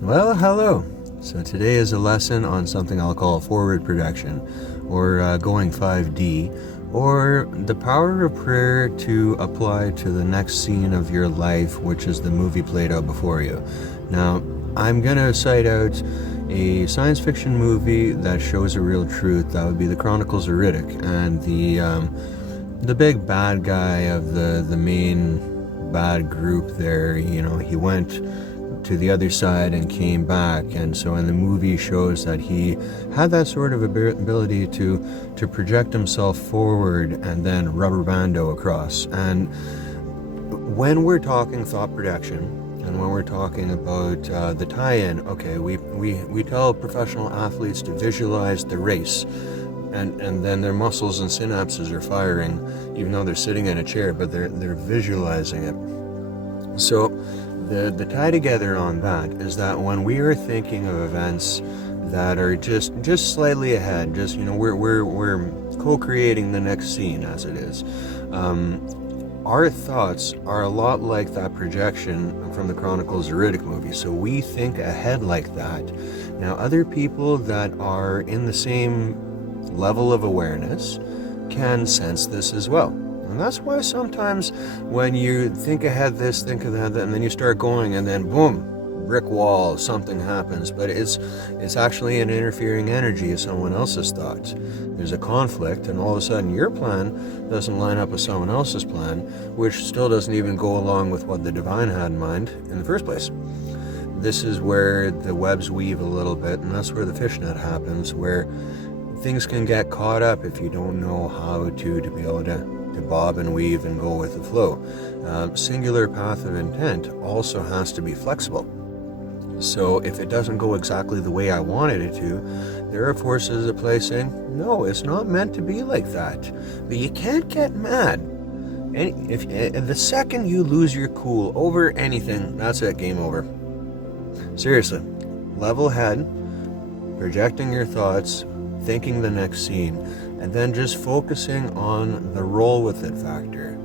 Well, hello. So today is a lesson on something I'll call forward projection, or going 5D, or the power of prayer to apply to the next scene of your life, which is the movie played out before you. Now, I'm going to cite out a science fiction movie that shows a real truth. That would be The Chronicles of Riddick, and the big bad guy of the main bad group there. He went to the other side and came back, and so in the movie shows that he had that sort of ability to project himself forward and then rubber bando across. And when we're talking thought projection, and when we're talking about the tie-in, okay, we tell professional athletes to visualize the race, and then their muscles and synapses are firing, even though they're sitting in a chair, but they're visualizing it. So the tie together on that is that when we are thinking of events that are just slightly ahead, we're co-creating the next scene as it is. Our thoughts are a lot like that projection from the Chronicles of Riddick movie. So we think ahead like that. Now, other people that are in the same level of awareness can sense this as well. And that's why sometimes when you think ahead this, think of that, and then you start going, and then boom, brick wall, something happens. But it's actually an interfering energy of someone else's thoughts. There's a conflict, and all of a sudden your plan doesn't line up with someone else's plan, which still doesn't even go along with what the divine had in mind in the first place. This is where the webs weave a little bit, and that's where the fishnet happens, where things can get caught up if you don't know how to be able to bob and weave and go with the flow. Singular path of intent also has to be flexible. So if it doesn't go exactly the way I wanted it to, there are forces at play saying, no, it's not meant to be like that. But you can't get mad. And if the second you lose your cool over anything, that's it, game over. Seriously, level head, projecting your thoughts, thinking the next scene, and then just focusing on the roll with it factor.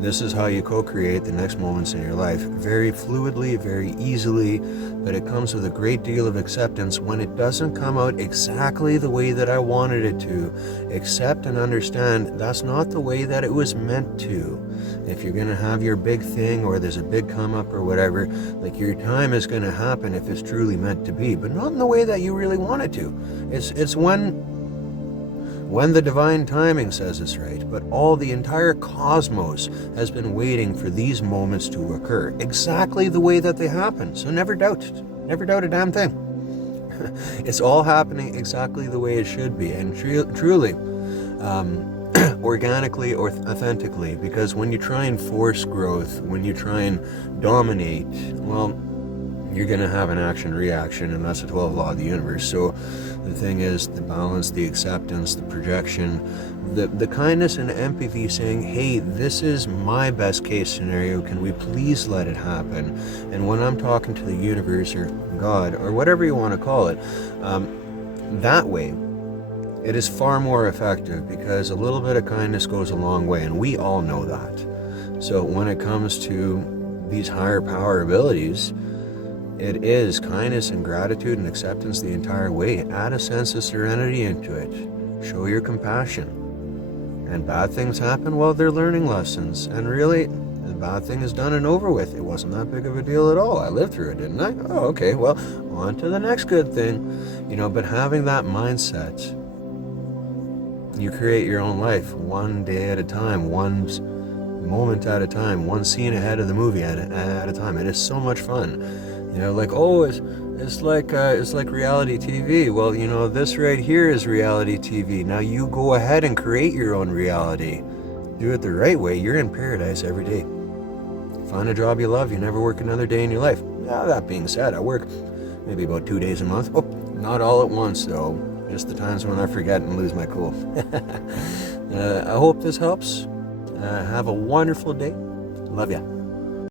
This is how you co-create the next moments in your life, very fluidly, very easily, but it comes with a great deal of acceptance when it doesn't come out exactly the way that I wanted it to. Accept and understand that's not the way that it was meant to. If you're going to have your big thing, or there's a big come up or whatever, like, your time is going to happen if it's truly meant to be, but not in the way that you really want it to. It's when the divine timing says it's right, but the entire cosmos has been waiting for these moments to occur exactly the way that they happen. So never doubt a damn thing. It's all happening exactly the way it should be, and truly, organically or authentically, because when you try and force growth, when you try and dominate, well, you're going to have an action-reaction, and that's the 12th law of the universe. So the thing is, the balance, the acceptance, the projection, the kindness and empathy, saying, hey, this is my best case scenario, can we please let it happen? And when I'm talking to the universe or God or whatever you want to call it, that way it is far more effective, because a little bit of kindness goes a long way, and we all know that. So when it comes to these higher power abilities, it is kindness and gratitude and acceptance the entire way. Add a sense of serenity into it. Show your compassion. And bad things happen, well, they're learning lessons. And really, the bad thing is done and over with. It wasn't that big of a deal at all. I lived through it, didn't I? Oh, okay, well, on to the next good thing. But having that mindset, you create your own life one day at a time, one moment at a time, one scene ahead of the movie at a time. It is so much fun. It's like reality TV. Well, this right here is reality TV. Now you go ahead and create your own reality. Do it the right way. You're in paradise every day. Find a job you love. You never work another day in your life. Now, that being said, I work maybe about 2 days a month. Oh, not all at once, though. Just the times when I forget and lose my cool. I hope this helps. Have a wonderful day. Love ya.